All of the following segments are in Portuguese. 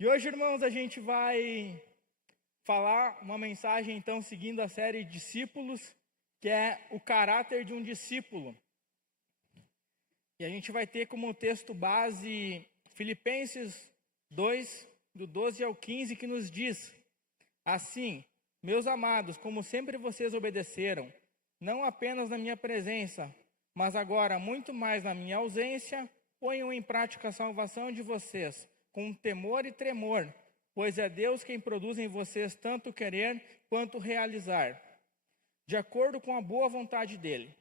E hoje, irmãos, a gente vai falar uma mensagem, então, seguindo a série Discípulos, que é o caráter de um discípulo. E a gente vai ter como texto base Filipenses 2, do 12 ao 15, que nos diz: assim, meus amados, como sempre vocês obedeceram, não apenas na minha presença, mas agora muito mais na minha ausência, ponham em prática a salvação de vocês, com temor e tremor, pois é Deus quem produz em vocês tanto querer quanto realizar, de acordo com a boa vontade dele.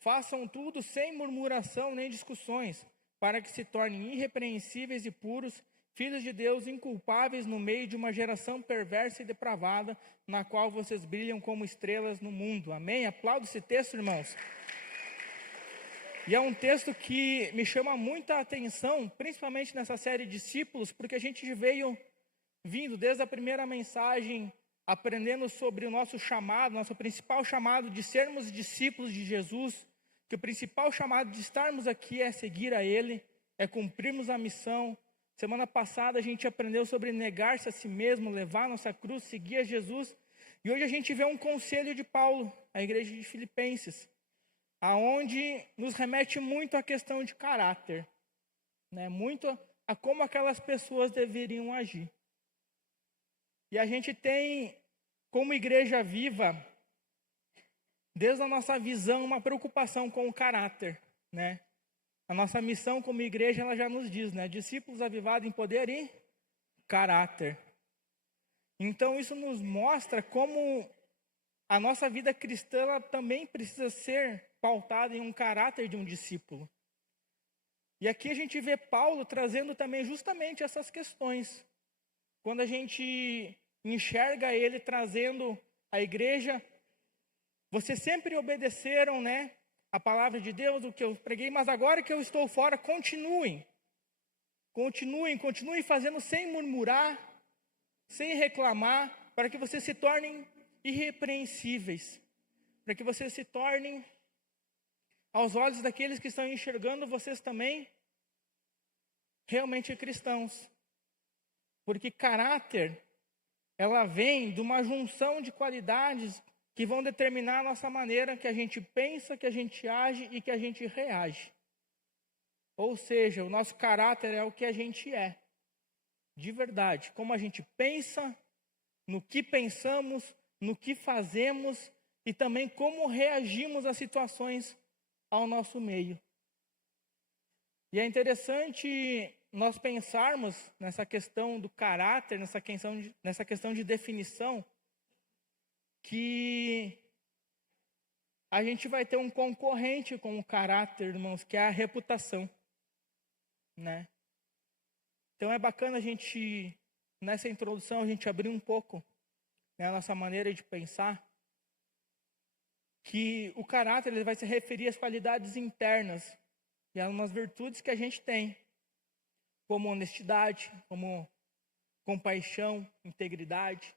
Façam tudo sem murmuração nem discussões, para que se tornem irrepreensíveis e puros, filhos de Deus inculpáveis no meio de uma geração perversa e depravada, na qual vocês brilham como estrelas no mundo. Amém? Aplaudo esse texto, irmãos. E é um texto que me chama muita atenção, principalmente nessa série Discípulos, porque a gente veio vindo desde a primeira mensagem, aprendendo sobre o nosso chamado, nosso principal chamado de sermos discípulos de Jesus, que o principal chamado de estarmos aqui é seguir a Ele, é cumprirmos a missão. Semana passada a gente aprendeu sobre negar-se a si mesmo, levar a nossa cruz, seguir a Jesus. E hoje a gente vê um conselho de Paulo, à igreja de Filipenses, aonde nos remete muito à questão de caráter, né? Muito a como aquelas pessoas deveriam agir. E a gente tem, como igreja viva, desde a nossa visão, uma preocupação com o caráter, né? A nossa missão como igreja, ela já nos diz, né? Discípulos avivados em poder e caráter. Então isso nos mostra como a nossa vida cristã ela também precisa ser pautada em um caráter de um discípulo. E aqui a gente vê Paulo trazendo também justamente essas questões. Quando a gente enxerga ele trazendo a igreja, vocês sempre obedeceram, né, a palavra de Deus, o que eu preguei, mas agora que eu estou fora, continuem fazendo sem murmurar, sem reclamar, para que vocês se tornem irrepreensíveis, para que vocês se tornem, aos olhos daqueles que estão enxergando vocês também, realmente cristãos. Porque caráter, ela vem de uma junção de qualidades que vão determinar a nossa maneira que a gente pensa, que a gente age e que a gente reage. Ou seja, o nosso caráter é o que a gente é, de verdade. Como a gente pensa, no que pensamos, no que fazemos e também como reagimos às situações ao nosso meio. E é interessante nós pensarmos nessa questão do caráter, nessa questão de definição, que a gente vai ter um concorrente com o caráter, irmãos, que é a reputação, né? Então é bacana a gente, nessa introdução, a gente abrir um pouco, né, a nossa maneira de pensar, que o caráter ele vai se referir às qualidades internas e a umas virtudes que a gente tem, como honestidade, como compaixão, integridade.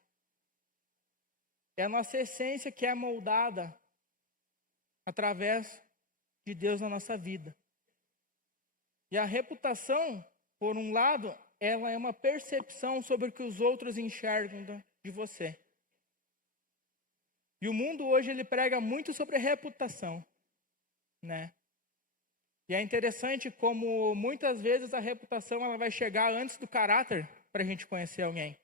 É a nossa essência que é moldada através de Deus na nossa vida. E a reputação, por um lado, ela é uma percepção sobre o que os outros enxergam de você. E o mundo hoje ele prega muito sobre reputação, né? E é interessante como muitas vezes a reputação ela vai chegar antes do caráter para a gente conhecer alguém.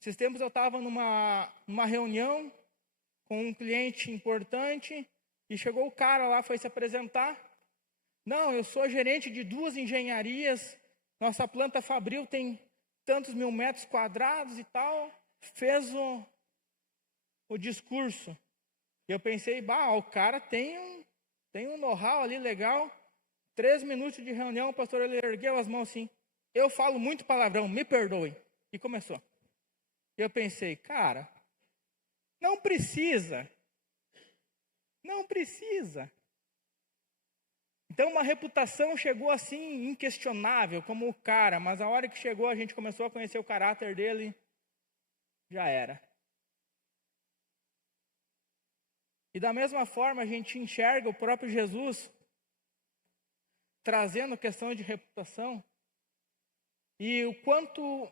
Esses tempos eu estava numa reunião com um cliente importante e chegou o cara lá, foi se apresentar. Não, eu sou gerente de 2 engenharias, nossa planta fabril tem tantos mil metros quadrados e tal. Fez o discurso. E eu pensei, o cara tem um know-how ali legal. 3 minutos de reunião, o pastor ele ergueu as mãos assim, eu falo muito palavrão, me perdoe. E começou. Eu pensei, cara, não precisa. Então uma reputação chegou assim, inquestionável, como o cara, mas a hora que chegou a gente começou a conhecer o caráter dele, já era. E da mesma forma a gente enxerga o próprio Jesus trazendo questão de reputação, e o quanto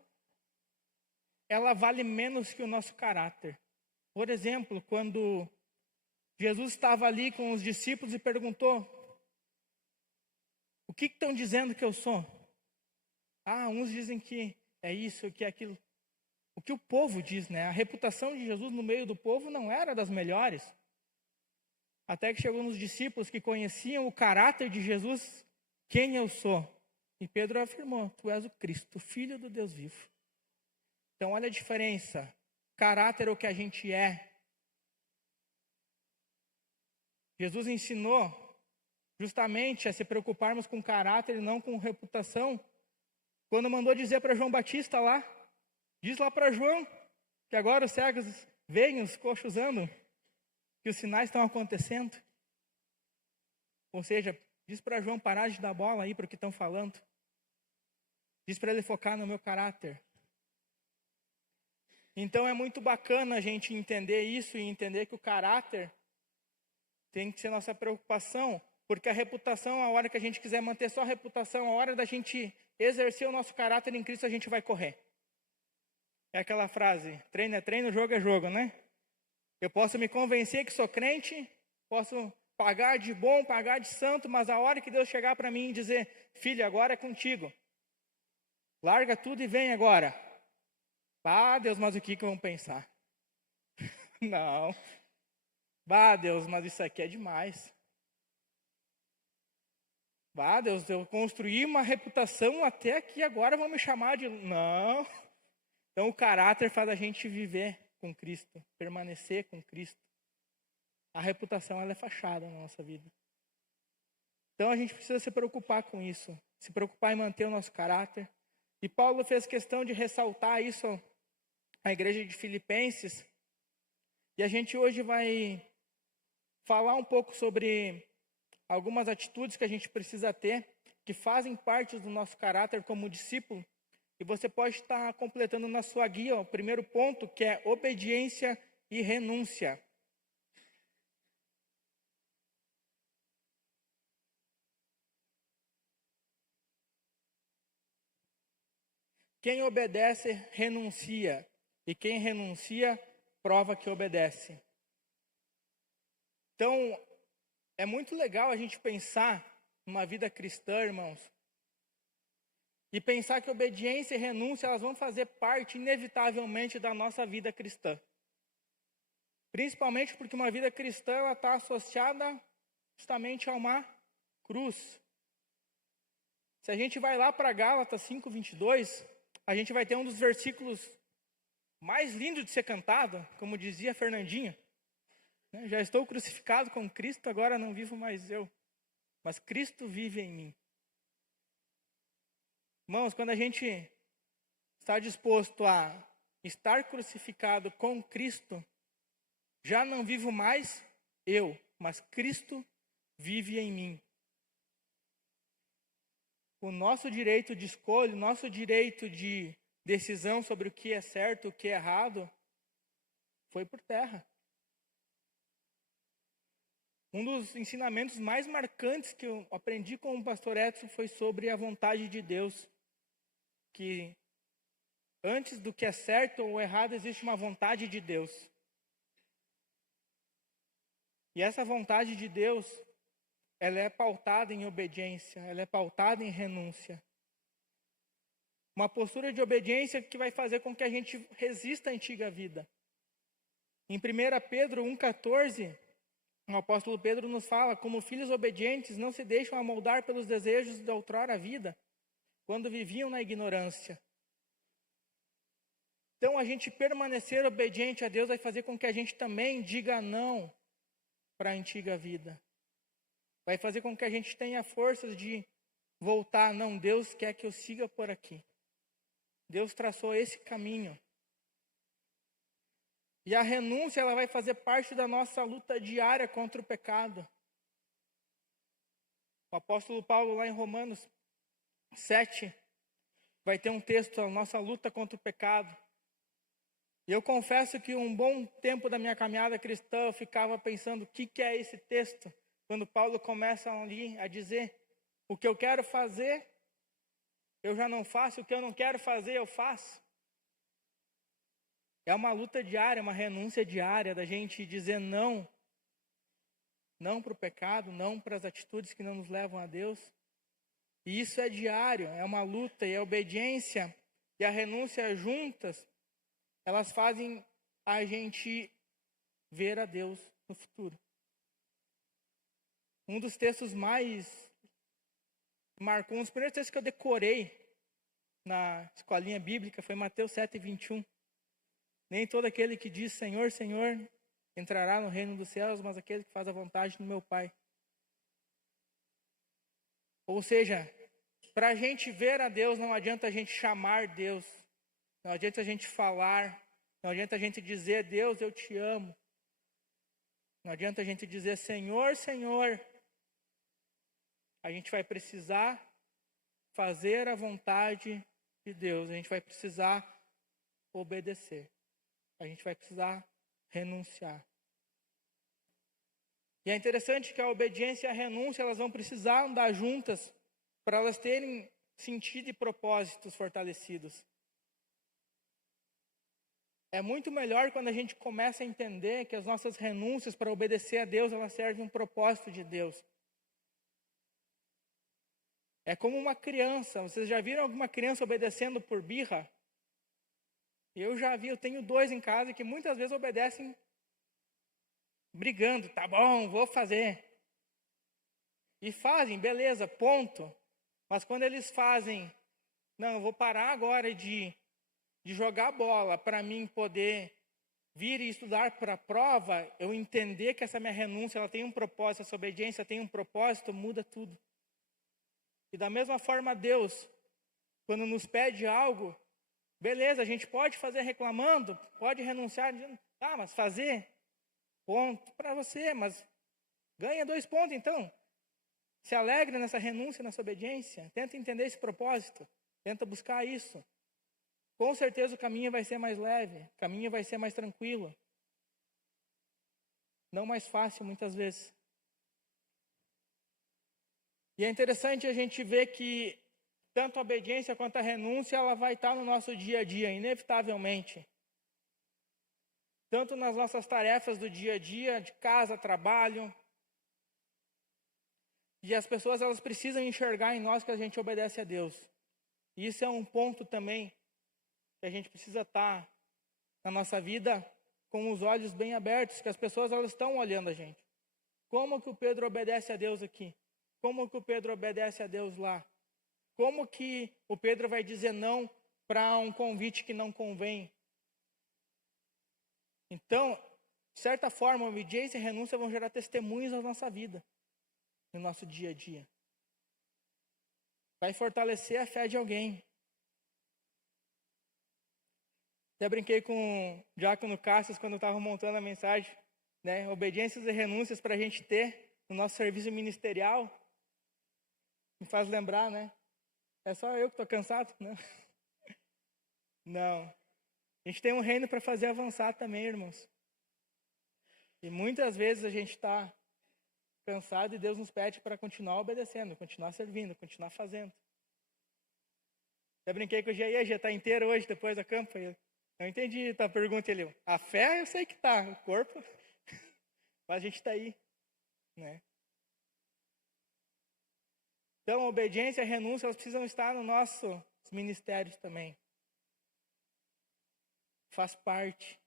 ela vale menos que o nosso caráter. Por exemplo, quando Jesus estava ali com os discípulos e perguntou: o que estão dizendo que eu sou? Uns dizem que é isso, que é aquilo. O que o povo diz, né? A reputação de Jesus no meio do povo não era das melhores. Até que chegou nos discípulos que conheciam o caráter de Jesus, quem eu sou. E Pedro afirmou: tu és o Cristo, o Filho do Deus vivo. Então olha a diferença. Caráter é o que a gente é. Jesus ensinou justamente a se preocuparmos com caráter e não com reputação, quando mandou dizer para João Batista lá, diz lá para João, que agora os cegos veem, os coxos andam, que os sinais estão acontecendo. Ou seja, diz para João parar de dar bola aí para o que estão falando. Diz para ele focar no meu caráter. Então é muito bacana a gente entender isso e entender que o caráter tem que ser nossa preocupação, porque a reputação, a hora que a gente quiser manter só a reputação, a hora da gente exercer o nosso caráter em Cristo, a gente vai correr. É aquela frase, treino é treino, jogo é jogo, né? Eu posso me convencer que sou crente, posso pagar de bom, pagar de santo, mas a hora que Deus chegar para mim e dizer: filho, agora é contigo. Larga tudo e vem agora. Deus, mas o que vão pensar? Não. Deus, mas isso aqui é demais. Deus, eu construí uma reputação até que agora vão me chamar de... Não. Então o caráter faz a gente viver com Cristo, permanecer com Cristo. A reputação, ela é fachada na nossa vida. Então a gente precisa se preocupar com isso, se preocupar em manter o nosso caráter. E Paulo fez questão de ressaltar isso à igreja de Filipenses. E a gente hoje vai falar um pouco sobre algumas atitudes que a gente precisa ter, que fazem parte do nosso caráter como discípulo. E você pode estar completando na sua guia o primeiro ponto, que é obediência e renúncia. Quem obedece, renuncia. E quem renuncia, prova que obedece. Então, é muito legal a gente pensar numa vida cristã, irmãos. E pensar que obediência e renúncia, elas vão fazer parte, inevitavelmente, da nossa vida cristã. Principalmente porque uma vida cristã, ela está associada justamente a uma cruz. Se a gente vai lá para Gálatas 5:22, a gente vai ter um dos versículos mais lindos de ser cantado, como dizia Fernandinho. Já estou crucificado com Cristo, agora não vivo mais eu, mas Cristo vive em mim. Irmãos, quando a gente está disposto a estar crucificado com Cristo, já não vivo mais eu, mas Cristo vive em mim. O nosso direito de escolha, o nosso direito de decisão sobre o que é certo, o que é errado, foi por terra. Um dos ensinamentos mais marcantes que eu aprendi com o pastor Edson foi sobre a vontade de Deus. Que antes do que é certo ou errado, existe uma vontade de Deus. E essa vontade de Deus, ela é pautada em obediência, ela é pautada em renúncia. Uma postura de obediência que vai fazer com que a gente resista à antiga vida. Em 1 Pedro 1,14, o apóstolo Pedro nos fala: como filhos obedientes, não se deixam amoldar pelos desejos da outrora vida, quando viviam na ignorância. Então, a gente permanecer obediente a Deus vai fazer com que a gente também diga não para a antiga vida. Vai fazer com que a gente tenha forças de voltar. Não, Deus quer que eu siga por aqui. Deus traçou esse caminho. E a renúncia, ela vai fazer parte da nossa luta diária contra o pecado. O apóstolo Paulo, lá em Romanos 7, vai ter um texto, a nossa luta contra o pecado. E eu confesso que um bom tempo da minha caminhada cristã, eu ficava pensando, o que é esse texto? Quando Paulo começa ali a dizer, o que eu quero fazer, eu já não faço, o que eu não quero fazer, eu faço. É uma luta diária, uma renúncia diária da gente dizer não. Não para o pecado, não para as atitudes que não nos levam a Deus. E isso é diário, é uma luta. E a obediência e a renúncia juntas, elas fazem a gente ver a Deus no futuro. Um dos textos mais marcou, um dos primeiros textos que eu decorei na escolinha bíblica foi Mateus 7:21. Nem todo aquele que diz Senhor, Senhor, entrará no reino dos céus, mas aquele que faz a vontade do meu Pai. Ou seja, para a gente ver a Deus, não adianta a gente chamar Deus, não adianta a gente falar, não adianta a gente dizer, Deus, eu te amo. Não adianta a gente dizer, Senhor, Senhor. A gente vai precisar fazer a vontade de Deus, a gente vai precisar obedecer, a gente vai precisar renunciar. E é interessante que a obediência e a renúncia, elas vão precisar andar juntas para elas terem sentido e propósitos fortalecidos. É muito melhor quando a gente começa a entender que as nossas renúncias para obedecer a Deus, elas servem um propósito de Deus. É como uma criança. Vocês já viram alguma criança obedecendo por birra? Eu já vi, eu tenho 2 em casa que muitas vezes obedecem brigando. Tá bom, vou fazer. E fazem, beleza, ponto. Mas quando eles fazem, não, eu vou parar agora de jogar bola para mim poder vir e estudar para a prova, eu entender que essa minha renúncia ela tem um propósito, essa obediência tem um propósito, muda tudo. E da mesma forma Deus, quando nos pede algo, beleza, a gente pode fazer reclamando, pode renunciar, dizendo, mas fazer, ponto para você, mas ganha 2 pontos então. Se alegre nessa renúncia, nessa obediência, tenta entender esse propósito, tenta buscar isso. Com certeza o caminho vai ser mais leve, o caminho vai ser mais tranquilo. Não mais fácil muitas vezes. E é interessante a gente ver que tanto a obediência quanto a renúncia, ela vai estar no nosso dia a dia, inevitavelmente. Tanto nas nossas tarefas do dia a dia, de casa, trabalho. E as pessoas, elas precisam enxergar em nós que a gente obedece a Deus. E isso é um ponto também que a gente precisa estar na nossa vida com os olhos bem abertos, que as pessoas, elas estão olhando a gente. Como que o Pedro obedece a Deus aqui? Como que o Pedro obedece a Deus lá? Como que o Pedro vai dizer não para um convite que não convém? Então, de certa forma, obediência e renúncia vão gerar testemunhos na nossa vida, no nosso dia a dia. Vai fortalecer a fé de alguém. Até brinquei com o Diácono Cássio quando eu estava montando a mensagem, né? Obediências e renúncias para a gente ter no nosso serviço ministerial. Me faz lembrar, né? É só eu que estou cansado? Não. A gente tem um reino para fazer avançar também, irmãos. E muitas vezes a gente está cansado e Deus nos pede para continuar obedecendo, continuar servindo, continuar fazendo. Até brinquei com o Gia está inteiro hoje, depois da campa. Eu entendi a pergunta ali. A fé eu sei que está, o corpo, mas a gente está aí, né? Então, a obediência e a renúncia, elas precisam estar nos nossos ministérios também. Faz parte.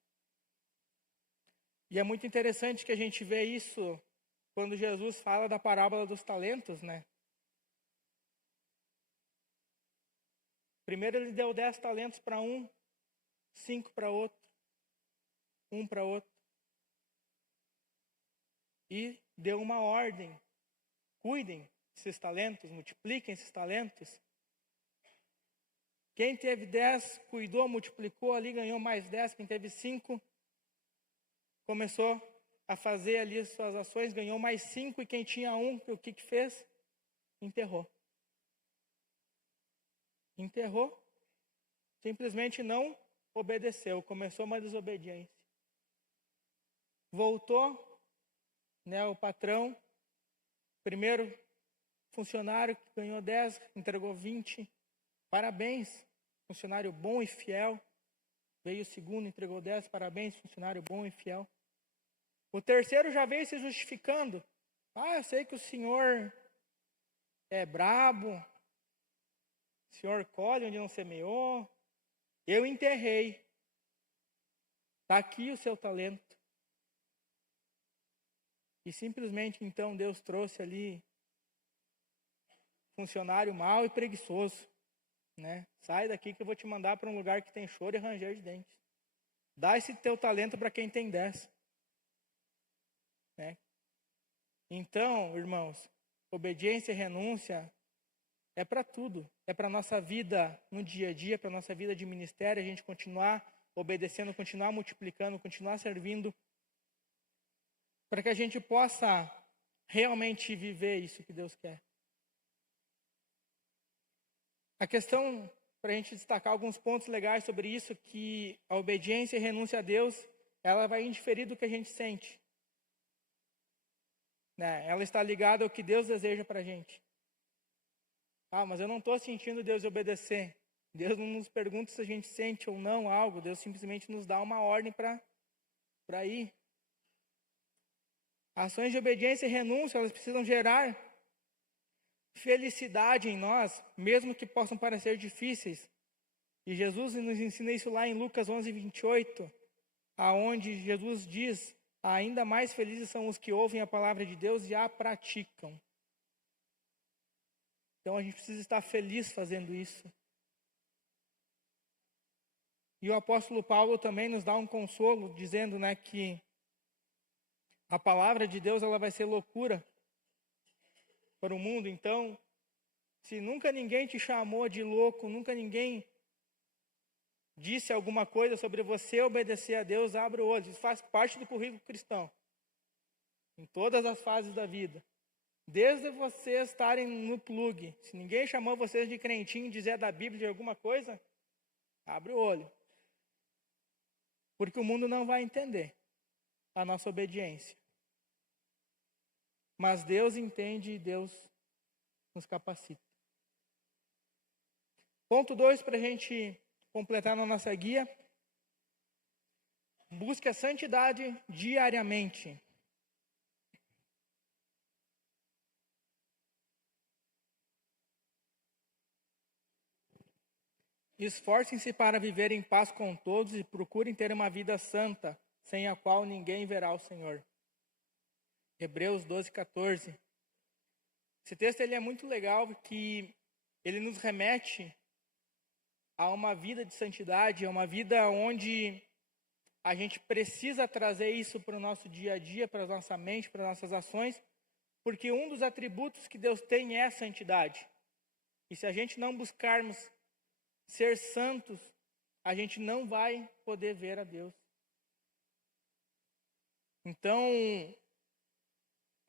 E é muito interessante que a gente vê isso quando Jesus fala da parábola dos talentos, né? Primeiro ele deu 10 talentos para um, 5 para outro, 1 para outro. E deu uma ordem. Cuidem esses talentos, multipliquem esses talentos. Quem teve 10, cuidou, multiplicou ali, ganhou mais 10. Quem teve 5, começou a fazer ali as suas ações, ganhou mais 5. E quem tinha 1, o que fez? Enterrou. Enterrou. Simplesmente não obedeceu, começou uma desobediência. Voltou, né, o patrão, primeiro funcionário que ganhou 10, entregou 20. Parabéns, funcionário bom e fiel. Veio o segundo, entregou 10, parabéns, funcionário bom e fiel. O terceiro já veio se justificando. Eu sei que o senhor é brabo, o senhor colhe onde não semeou, eu enterrei. Está aqui o seu talento. E simplesmente então Deus trouxe ali funcionário mau e preguiçoso. Né? Sai daqui que eu vou te mandar para um lugar que tem choro e ranger de dentes. Dá esse teu talento para quem tem 10. Né? Então, irmãos, obediência e renúncia é para tudo. É para a nossa vida no dia a dia, para a nossa vida de ministério, a gente continuar obedecendo, continuar multiplicando, continuar servindo, para que a gente possa realmente viver isso que Deus quer. A questão, para a gente destacar alguns pontos legais sobre isso, que a obediência e renúncia a Deus, ela vai indiferir do que a gente sente. Né? Ela está ligada ao que Deus deseja para a gente. Mas eu não estou sentindo Deus obedecer. Deus não nos pergunta se a gente sente ou não algo. Deus simplesmente nos dá uma ordem para ir. Ações de obediência e renúncia, elas precisam gerar felicidade em nós, mesmo que possam parecer difíceis. E Jesus nos ensina isso lá em Lucas 11:28, aonde Jesus diz: ainda mais felizes são os que ouvem a palavra de Deus e a praticam. Então a gente precisa estar feliz fazendo isso. E o apóstolo Paulo também nos dá um consolo, dizendo, né, que a palavra de Deus ela vai ser loucura para o mundo. Então, se nunca ninguém te chamou de louco, nunca ninguém disse alguma coisa sobre você obedecer a Deus, abre o olho. Isso faz parte do currículo cristão. Em todas as fases da vida. Desde vocês estarem no plug. Se ninguém chamou vocês de crentinho e dizer da Bíblia de alguma coisa, abre o olho. Porque o mundo não vai entender a nossa obediência. Mas Deus entende e Deus nos capacita. Ponto 2, para a gente completar na nossa guia. Busque a santidade diariamente. Esforcem-se para viver em paz com todos e procurem ter uma vida santa, sem a qual ninguém verá o Senhor. Hebreus 12:14. Esse texto ele é muito legal, porque ele nos remete a uma vida de santidade, a uma vida onde a gente precisa trazer isso para o nosso dia a dia, para a nossa mente, para as nossas ações, porque um dos atributos que Deus tem é a santidade. E se a gente não buscarmos ser santos, a gente não vai poder ver a Deus. Então,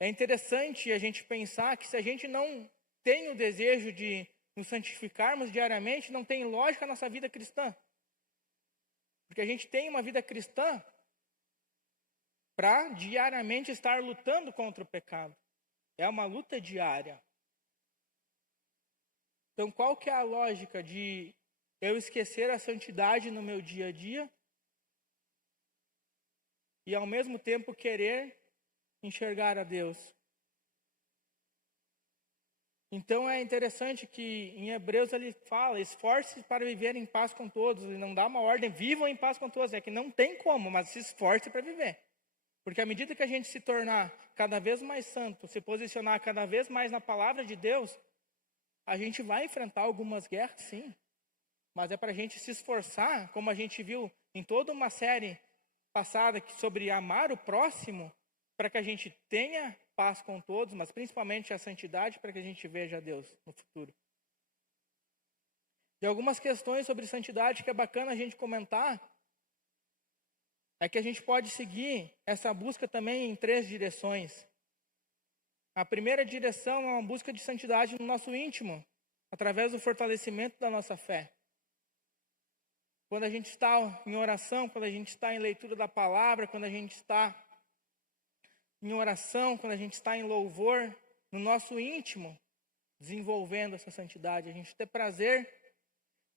é interessante a gente pensar que se a gente não tem o desejo de nos santificarmos diariamente, não tem lógica a nossa vida cristã. Porque a gente tem uma vida cristã para diariamente estar lutando contra o pecado. É uma luta diária. Então, qual que é a lógica de eu esquecer a santidade no meu dia a dia e ao mesmo tempo querer enxergar a Deus? Então é interessante que em Hebreus ele fala, esforce para viver em paz com todos. Ele não dá uma ordem, vivam em paz com todos. É que não tem como, mas se esforce para viver. Porque à medida que a gente se tornar cada vez mais santo, se posicionar cada vez mais na palavra de Deus, a gente vai enfrentar algumas guerras, sim. Mas é para a gente se esforçar, como a gente viu em toda uma série passada sobre amar o próximo, para que a gente tenha paz com todos, mas principalmente a santidade, para que a gente veja a Deus no futuro. E algumas questões sobre santidade que é bacana a gente comentar, é que a gente pode seguir essa busca também em 3 direções. A primeira direção é uma busca de santidade no nosso íntimo, através do fortalecimento da nossa fé. Quando a gente está em oração, quando a gente está em leitura da palavra, quando a gente está em oração, quando a gente está em louvor, no nosso íntimo, desenvolvendo essa santidade, a gente ter prazer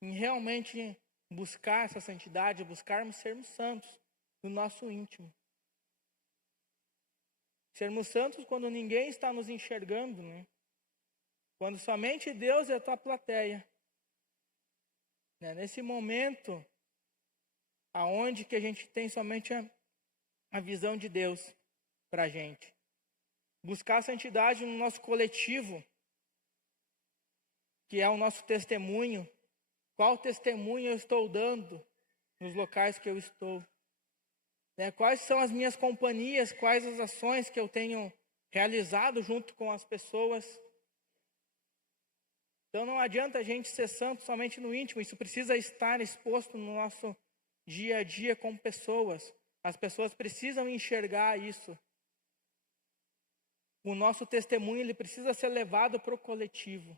em realmente buscar essa santidade, buscarmos sermos santos no nosso íntimo. Sermos santos quando ninguém está nos enxergando, né? Quando somente Deus é a tua plateia. Né? Nesse momento, aonde que a gente tem somente a visão de Deus para a gente. Buscar a santidade no nosso coletivo, que é o nosso testemunho. Qual testemunho eu estou dando nos locais que eu estou? Né? Quais são as minhas companhias, quais as ações que eu tenho realizado junto com as pessoas? Então não adianta a gente ser santo somente no íntimo, isso precisa estar exposto no nosso dia a dia com pessoas. As pessoas precisam enxergar isso. O nosso testemunho ele precisa ser levado para o coletivo.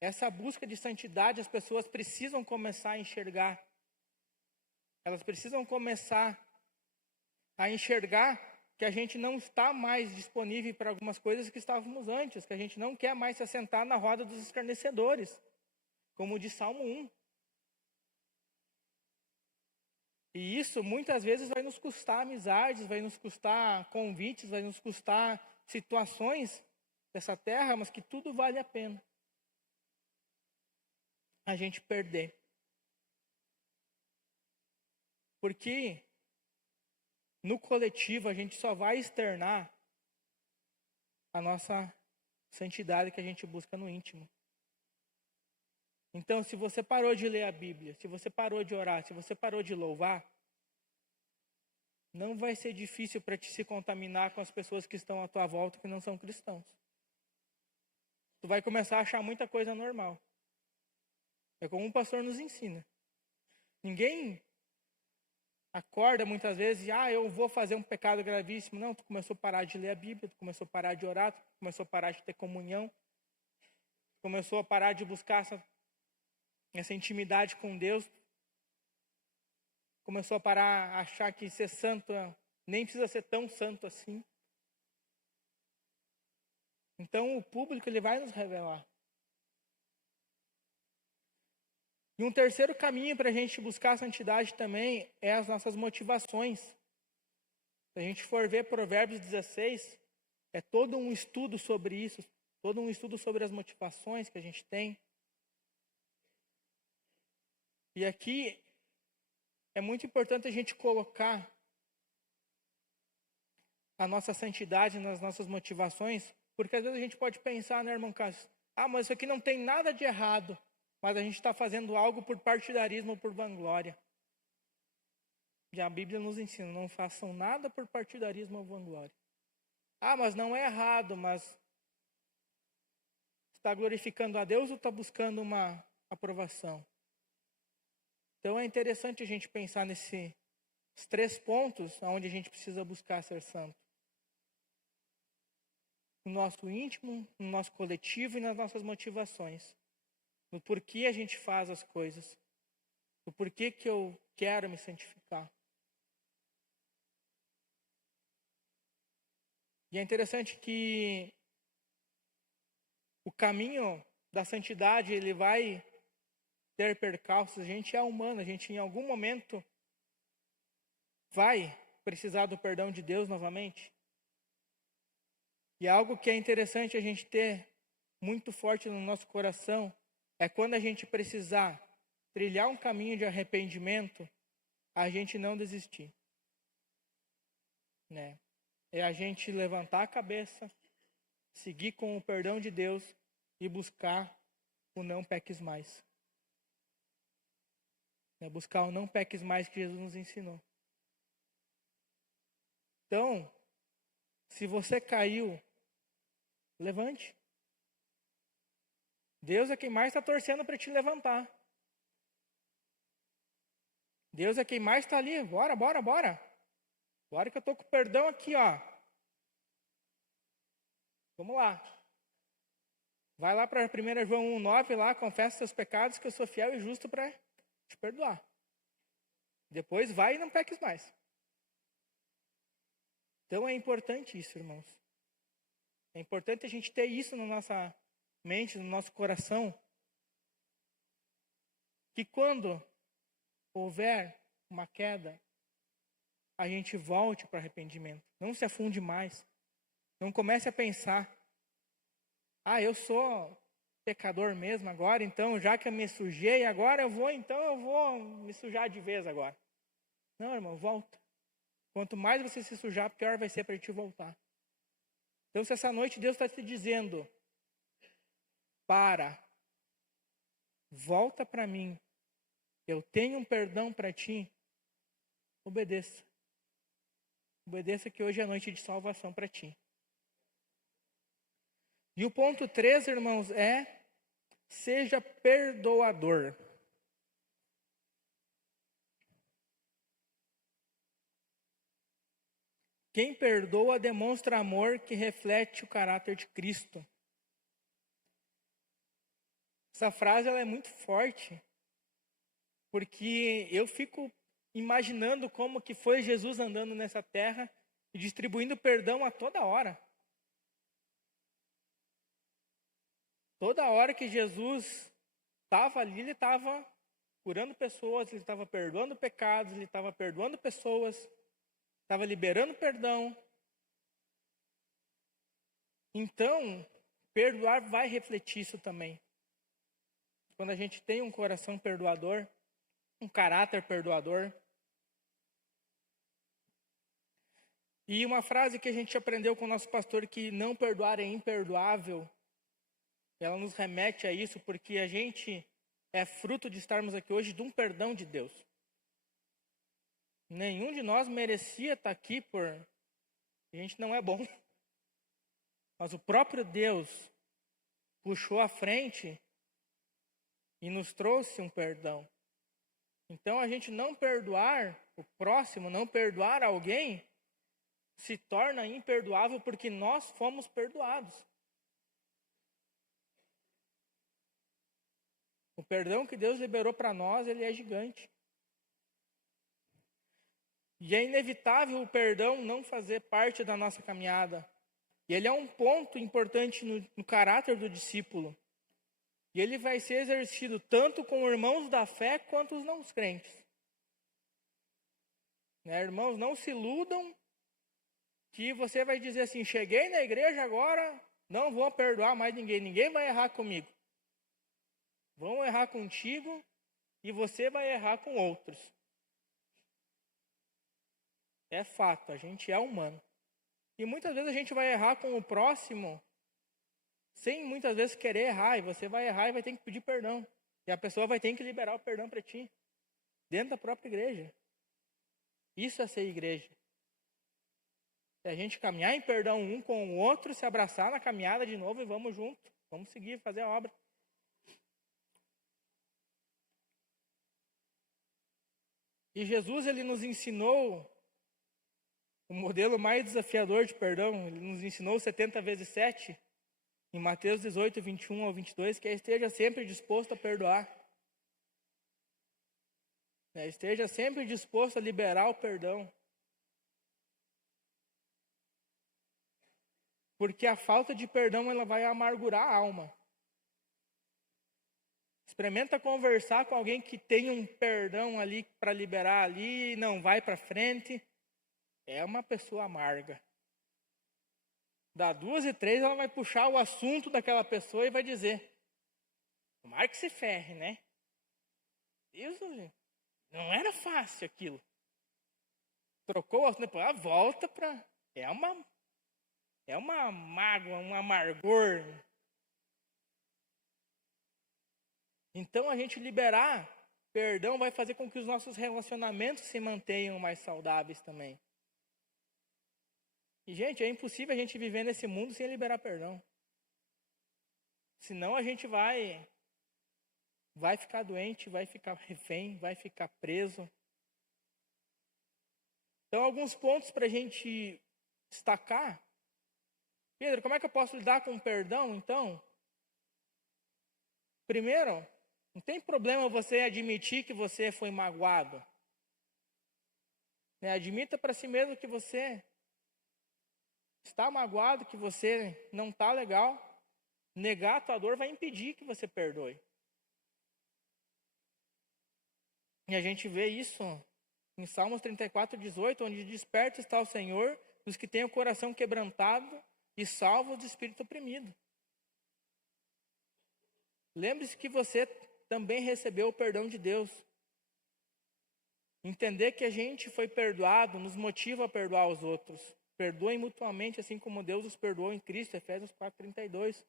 Essa busca de santidade as pessoas precisam começar a enxergar. Elas precisam começar a enxergar que a gente não está mais disponível para algumas coisas que estávamos antes, que a gente não quer mais se assentar na roda dos escarnecedores, como diz Salmo 1. E isso muitas vezes vai nos custar amizades, vai nos custar convites, vai nos custar situações dessa terra, mas que tudo vale a pena a gente perder. Porque no coletivo a gente só vai externar a nossa santidade que a gente busca no íntimo. Então, se você parou de ler a Bíblia, se você parou de orar, se você parou de louvar, não vai ser difícil para te se contaminar com as pessoas que estão à tua volta que não são cristãos. Tu vai começar a achar muita coisa normal. É como o pastor nos ensina. Ninguém acorda muitas vezes e, eu vou fazer um pecado gravíssimo. Não, tu começou a parar de ler a Bíblia, tu começou a parar de orar, tu começou a parar de ter comunhão, tu começou a parar de buscar essa intimidade com Deus, começou a parar a achar que ser santo nem precisa ser tão santo assim. Então o público ele vai nos revelar. E um terceiro caminho para a gente buscar a santidade também é as nossas motivações. Se a gente for ver Provérbios 16, é todo um estudo sobre isso, todo um estudo sobre as motivações que a gente tem. E aqui é muito importante a gente colocar a nossa santidade nas nossas motivações, porque às vezes a gente pode pensar, né, irmão Cássio? Mas isso aqui não tem nada de errado, mas a gente está fazendo algo por partidarismo ou por vanglória. E a Bíblia nos ensina, não façam nada por partidarismo ou vanglória. Mas não é errado, mas está glorificando a Deus ou está buscando uma aprovação? Então é interessante a gente pensar nesses 3 pontos onde a gente precisa buscar ser santo. No nosso íntimo, no nosso coletivo e nas nossas motivações. No porquê a gente faz as coisas. No porquê que eu quero me santificar. E é interessante que o caminho da santidade, ele vai ter percalços. A gente é humano, a gente em algum momento vai precisar do perdão de Deus novamente. E algo que é interessante a gente ter muito forte no nosso coração é quando a gente precisar trilhar um caminho de arrependimento, a gente não desistir. Né? É a gente levantar a cabeça, seguir com o perdão de Deus e buscar o não peques mais. Buscar o não peques mais que Jesus nos ensinou. Então, se você caiu, levante. Deus é quem mais está torcendo para te levantar. Deus é quem mais está ali. Bora. Bora que eu estou com o perdão aqui, ó. Vamos lá. Vai lá para 1 João 1,9 lá, confessa seus pecados que eu sou fiel e justo para te perdoar. Depois vai e não peques mais. Então é importante isso, irmãos. É importante a gente ter isso na nossa mente, no nosso coração. que quando houver uma queda, a gente volte para arrependimento. Não se afunde mais. Não comece a pensar, eu sou pecador mesmo agora, então já que eu me sujei agora, eu vou me sujar de vez agora. Não, irmão, volta. Quanto mais você se sujar, pior vai ser para te voltar. Então, se essa noite Deus está te dizendo, volta para mim, eu tenho um perdão para ti, obedeça. Obedeça que hoje é noite de salvação para ti. E o ponto 3, irmãos, é seja perdoador. Quem perdoa demonstra amor que reflete o caráter de Cristo. Essa frase ela é muito forte, porque eu fico imaginando como que foi Jesus andando nessa terra e distribuindo perdão a toda hora. Toda hora que Jesus estava ali, ele estava curando pessoas, ele estava perdoando pecados, ele estava perdoando pessoas, estava liberando perdão. Então, perdoar vai refletir isso também. Quando a gente tem um coração perdoador, um caráter perdoador. E uma frase que a gente aprendeu com o nosso pastor, que não perdoar é imperdoável, ela nos remete a isso, porque a gente é fruto de estarmos aqui hoje de um perdão de Deus. Nenhum de nós merecia estar aqui a gente não é bom. Mas o próprio Deus puxou à frente e nos trouxe um perdão. Então a gente não perdoar o próximo, não perdoar alguém, se torna imperdoável porque nós fomos perdoados. O perdão que Deus liberou para nós, ele é gigante. E é inevitável o perdão não fazer parte da nossa caminhada. E ele é um ponto importante no caráter do discípulo. E ele vai ser exercido tanto com irmãos da fé quanto os não crentes. Irmãos, não se iludam que você vai dizer assim, cheguei na igreja agora, não vou perdoar mais ninguém, ninguém vai errar comigo. Vão errar contigo e você vai errar com outros. É fato, a gente é humano. E muitas vezes a gente vai errar com o próximo, sem muitas vezes querer errar, e você vai errar e vai ter que pedir perdão. E a pessoa vai ter que liberar o perdão para ti, dentro da própria igreja. Isso é ser igreja. É a gente caminhar em perdão um com o outro, se abraçar na caminhada de novo e vamos junto. Vamos seguir, fazer a obra. E Jesus, ele nos ensinou o modelo mais desafiador de perdão. Ele nos ensinou 70 vezes 7, em Mateus 18, 21 ao 22, que é esteja sempre disposto a perdoar. Esteja sempre disposto a liberar o perdão. Porque a falta de perdão, ela vai amargurar a alma. Experimenta conversar com alguém que tem um perdão ali para liberar ali e não vai para frente. É uma pessoa amarga. Dá 2 e 3, ela vai puxar o assunto daquela pessoa e vai dizer, tomara que se ferre, né? Deus, não era fácil aquilo. Trocou o assunto, depois volta para... É uma mágoa, um amargor. Então, a gente liberar perdão vai fazer com que os nossos relacionamentos se mantenham mais saudáveis também. E, gente, é impossível a gente viver nesse mundo sem liberar perdão. Senão a gente vai ficar doente, vai ficar refém, vai ficar preso. Então, alguns pontos para a gente destacar. Pedro, como é que eu posso lidar com o perdão, então? Primeiro, não tem problema você admitir que você foi magoado. Admita para si mesmo que você está magoado, que você não está legal. Negar a tua dor vai impedir que você perdoe. E a gente vê isso em Salmos 34:18, onde desperto está o Senhor dos que têm o coração quebrantado e salva de espírito oprimido. Lembre-se que você também recebeu o perdão de Deus. Entender que a gente foi perdoado nos motiva a perdoar os outros. Perdoem mutuamente, assim como Deus os perdoou em Cristo, Efésios 4:32.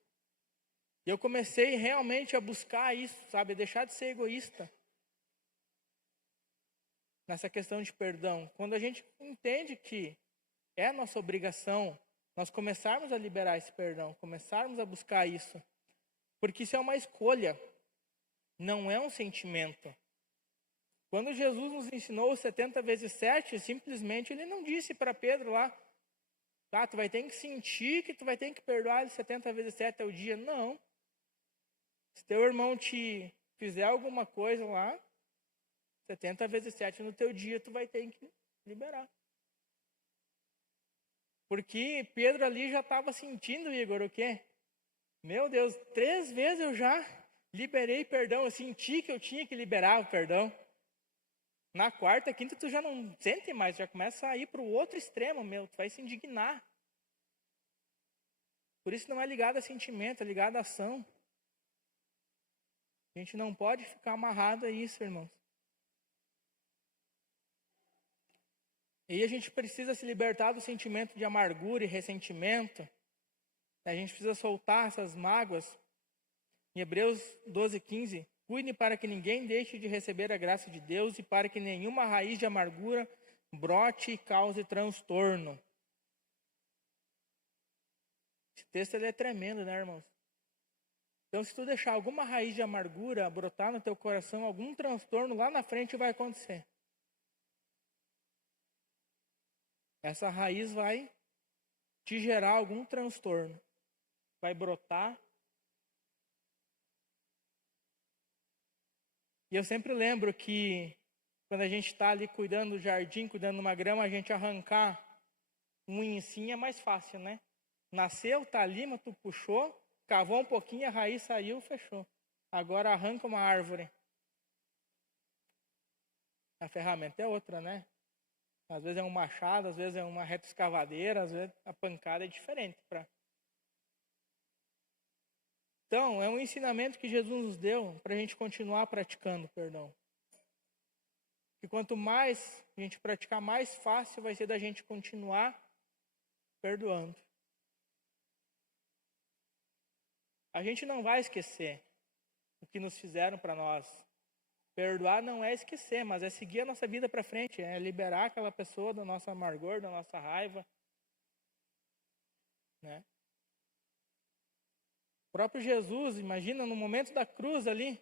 E eu comecei realmente a buscar isso, sabe? A deixar de ser egoísta nessa questão de perdão. Quando a gente entende que é nossa obrigação nós começarmos a liberar esse perdão, começarmos a buscar isso. Porque isso é uma escolha, não é um sentimento. Quando Jesus nos ensinou os 70 vezes 7, simplesmente ele não disse para Pedro lá, tá, tu vai ter que sentir que tu vai ter que perdoar ele 70 vezes 7 ao dia. Não. Se teu irmão te fizer alguma coisa lá, 70 vezes 7 no teu dia, tu vai ter que liberar. Porque Pedro ali já estava sentindo, Igor, o quê? Meu Deus, 3 vezes eu já liberei perdão, eu senti que eu tinha que liberar o perdão. Na quarta, quinta, tu já não sente mais, já começa a ir para o outro extremo, tu vai se indignar. Por isso não é ligado a sentimento, é ligado a ação. A gente não pode ficar amarrado a isso, irmãos. E a gente precisa se libertar do sentimento de amargura e ressentimento. A gente precisa soltar essas mágoas. Em Hebreus 12:15, cuide para que ninguém deixe de receber a graça de Deus e para que nenhuma raiz de amargura brote e cause transtorno. Esse texto ele é tremendo, né, irmãos? Então, se tu deixar alguma raiz de amargura brotar no teu coração, algum transtorno lá na frente vai acontecer. Essa raiz vai te gerar algum transtorno. Vai brotar. E eu sempre lembro que quando a gente está ali cuidando do jardim, cuidando de uma grama, a gente arrancar um incinho é mais fácil, né? Nasceu, tá ali, mas tu puxou, cavou um pouquinho, a raiz saiu, fechou. Agora arranca uma árvore. A ferramenta é outra, né? Às vezes é um machado, às vezes é uma retroescavadeira, às vezes a pancada é diferente. Então, é um ensinamento que Jesus nos deu para a gente continuar praticando perdão. E quanto mais a gente praticar, mais fácil vai ser da gente continuar perdoando. A gente não vai esquecer o que nos fizeram para nós. Perdoar não é esquecer, mas é seguir a nossa vida para frente, é liberar aquela pessoa do nosso amargor, da nossa raiva, né? O próprio Jesus, imagina, no momento da cruz ali,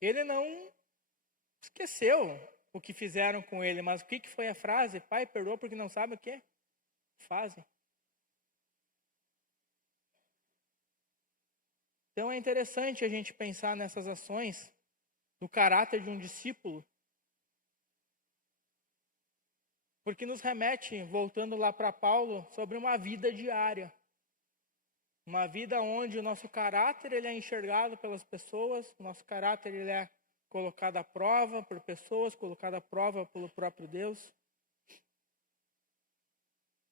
ele não esqueceu o que fizeram com ele, mas o que foi a frase? Pai, perdoa porque não sabe o que fazem. Então é interessante a gente pensar nessas ações, no caráter de um discípulo, porque nos remete, voltando lá para Paulo, sobre uma vida diária. Uma vida onde o nosso caráter ele é enxergado pelas pessoas, o nosso caráter ele é colocado à prova por pessoas, colocado à prova pelo próprio Deus.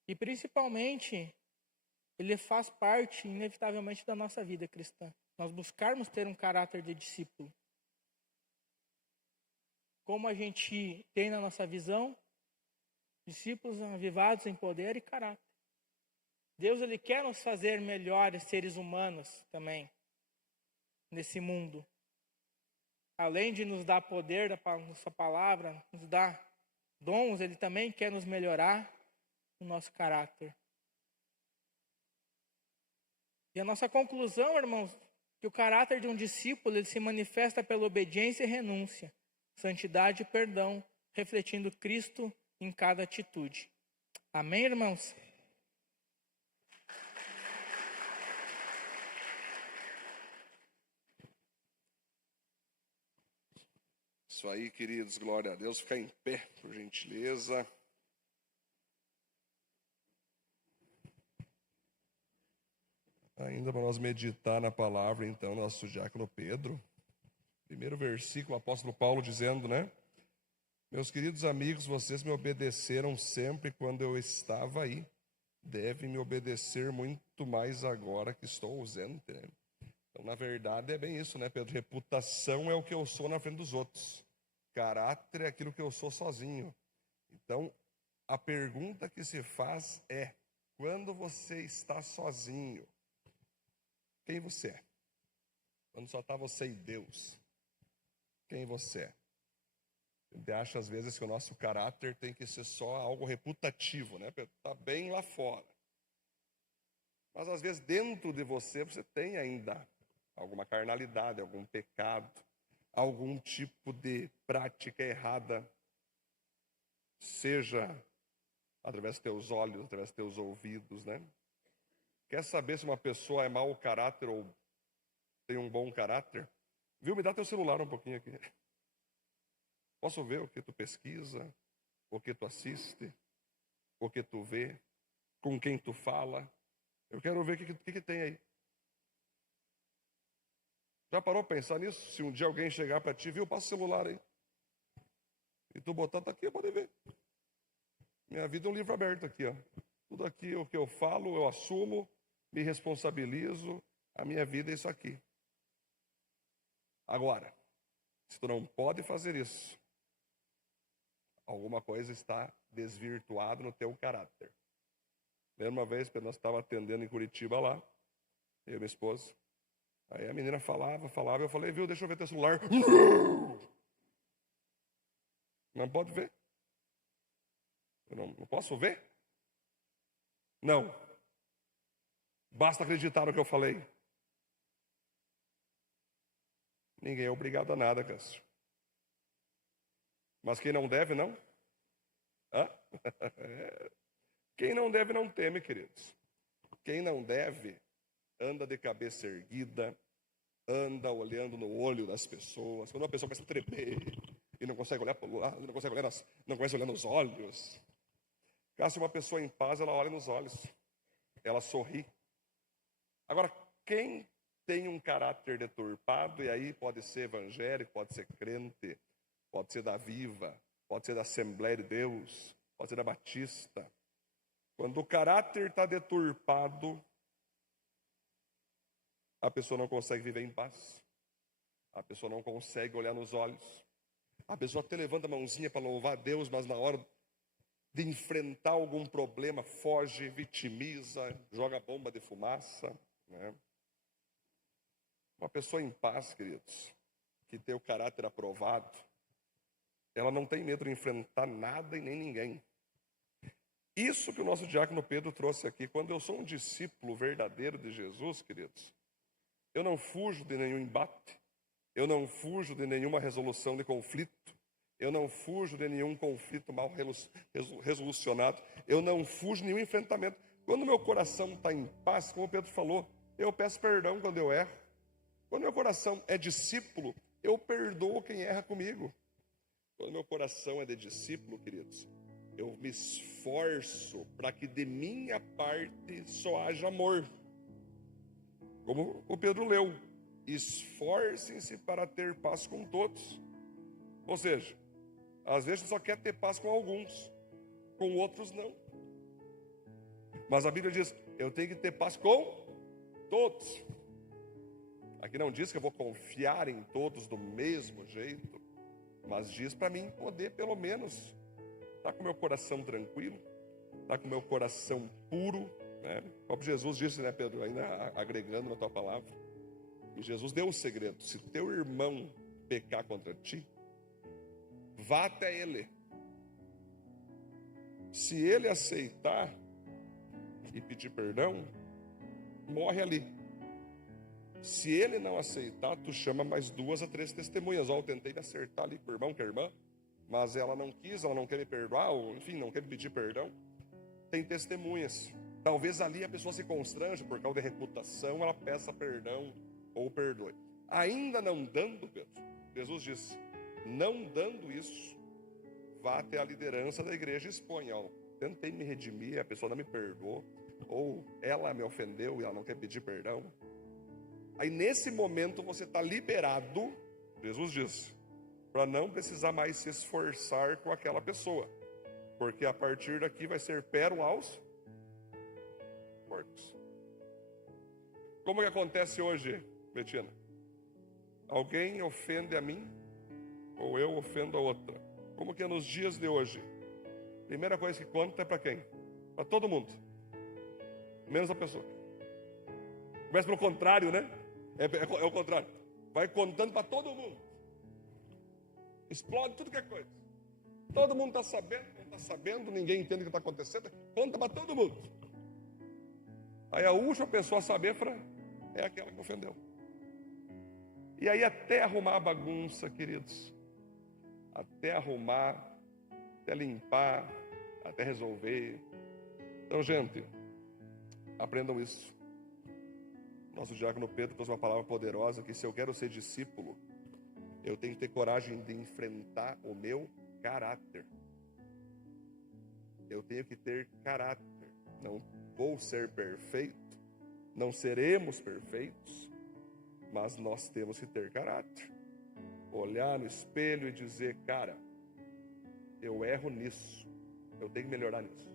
E principalmente, ele faz parte, inevitavelmente, da nossa vida cristã. Nós buscarmos ter um caráter de discípulo. Como a gente tem na nossa visão, discípulos avivados em poder e caráter. Deus ele quer nos fazer melhores seres humanos também, nesse mundo. Além de nos dar poder da sua palavra, nos dar dons, ele também quer nos melhorar o nosso caráter. E a nossa conclusão, irmãos, que o caráter de um discípulo ele se manifesta pela obediência e renúncia, santidade e perdão, refletindo Cristo em cada atitude. Amém, irmãos? Isso aí, queridos, glória a Deus. Ficar em pé, por gentileza. Ainda para nós meditar na palavra, então, nosso diácono Pedro. Primeiro versículo, o apóstolo Paulo dizendo, né? Meus queridos amigos, vocês me obedeceram sempre quando eu estava aí. Devem me obedecer muito mais agora que estou ausente, né? Então, na verdade, é bem isso, né, Pedro? Reputação é o que eu sou na frente dos outros. Caráter é aquilo que eu sou sozinho. Então, a pergunta que se faz é: quando você está sozinho, quem você é? Quando só está você e Deus, quem você é? A gente acha às vezes que o nosso caráter tem que ser só algo reputativo, né? Está bem lá fora. Mas às vezes dentro de você tem ainda alguma carnalidade, algum pecado, algum tipo de prática errada, seja através dos teus olhos, através dos teus ouvidos, né? Quer saber se uma pessoa é mau caráter ou tem um bom caráter? Viu? Me dá teu celular um pouquinho aqui. Posso ver o que tu pesquisa, o que tu assiste, o que tu vê, com quem tu fala. Eu quero ver o que tem aí. Já parou para pensar nisso? Se um dia alguém chegar para ti, viu, passa o celular aí. E tu botar, tá aqui, pode ver. Minha vida é um livro aberto aqui, ó. Tudo aqui, o que eu falo, eu assumo, me responsabilizo. A minha vida é isso aqui. Agora, se tu não pode fazer isso, alguma coisa está desvirtuada no teu caráter. Lembra uma vez que nós estávamos atendendo em Curitiba lá, eu e minha esposa. Aí a menina falava, eu falei, viu, deixa eu ver teu celular. Não pode ver? Eu não posso ver? Não. Basta acreditar no que eu falei. Ninguém é obrigado a nada, Cássio. Mas quem não deve, não? Hã? Quem não deve, não teme, queridos. Quem não deve, anda de cabeça erguida, anda olhando no olho das pessoas. Quando uma pessoa começa a tremer e não consegue olhar para o lado, não consegue olhar nos olhos. Caso uma pessoa em paz, ela olha nos olhos, ela sorri. Agora, quem tem um caráter deturpado, e aí pode ser evangélico, pode ser crente, pode ser da Viva, pode ser da Assembleia de Deus, pode ser da Batista. Quando o caráter está deturpado, a pessoa não consegue viver em paz. A pessoa não consegue olhar nos olhos. A pessoa até levanta a mãozinha para louvar a Deus, mas na hora de enfrentar algum problema, foge, vitimiza, joga bomba de fumaça, né? Uma pessoa em paz, queridos, que tem o caráter aprovado, ela não tem medo de enfrentar nada e nem ninguém. Isso que o nosso diácono Pedro trouxe aqui, quando eu sou um discípulo verdadeiro de Jesus, queridos, eu não fujo de nenhum embate, eu não fujo de nenhuma resolução de conflito, eu não fujo de nenhum conflito mal resolucionado, eu não fujo de nenhum enfrentamento. Quando meu coração está em paz, como o Pedro falou, eu peço perdão quando eu erro. Quando meu coração é discípulo, eu perdoo quem erra comigo. Quando meu coração é de discípulo, queridos, eu me esforço para que de minha parte só haja amor. Como o Pedro leu, esforcem-se para ter paz com todos. Ou seja, às vezes só quer ter paz com alguns, com outros não. Mas a Bíblia diz, eu tenho que ter paz com todos. Aqui não diz que eu vou confiar em todos do mesmo jeito, mas diz para mim poder pelo menos estar com meu coração tranquilo, estar com meu coração puro, né? O próprio Jesus disse, né, Pedro, ainda agregando na tua palavra, e Jesus deu um segredo: se teu irmão pecar contra ti, vá até ele. Se ele aceitar e pedir perdão, morre ali. Se ele não aceitar, tu chama mais 2 a 3 testemunhas. Ó, eu tentei me acertar ali com o irmão, com a irmã, mas ela não quis, ela não quer me perdoar, ou enfim, não quer me pedir perdão. Tem testemunhas. Talvez ali a pessoa se constrange por causa de reputação, ela peça perdão ou perdoe. Ainda não dando, Pedro, Jesus disse, não dando isso, vá até a liderança da igreja e exponha, ó, tentei me redimir, a pessoa não me perdoou, ou ela me ofendeu e ela não quer pedir perdão. Aí nesse momento você está liberado Jesus disse, para não precisar mais se esforçar com aquela pessoa, porque a partir daqui vai ser pérola aos porcos. Como que acontece hoje, Betina? Alguém ofende a mim, ou eu ofendo a outra. Como que é nos dias de hoje? Primeira coisa que conta é para quem? Para todo mundo, menos a pessoa. Começa pelo contrário, né? É o contrário. Vai contando para todo mundo. Explode tudo que é coisa. Todo mundo está sabendo, não está sabendo, ninguém entende o que está acontecendo. Conta para todo mundo. Aí a última pessoa a saber é aquela que ofendeu. E aí até arrumar a bagunça, queridos. Até arrumar, até limpar, até resolver. Então, gente, aprendam isso. Nosso diácono Pedro trouxe uma palavra poderosa, que se eu quero ser discípulo, eu tenho que ter coragem de enfrentar o meu caráter. Eu tenho que ter caráter. Não vou ser perfeito, não seremos perfeitos, mas nós temos que ter caráter. Olhar no espelho e dizer, cara, eu erro nisso, eu tenho que melhorar nisso.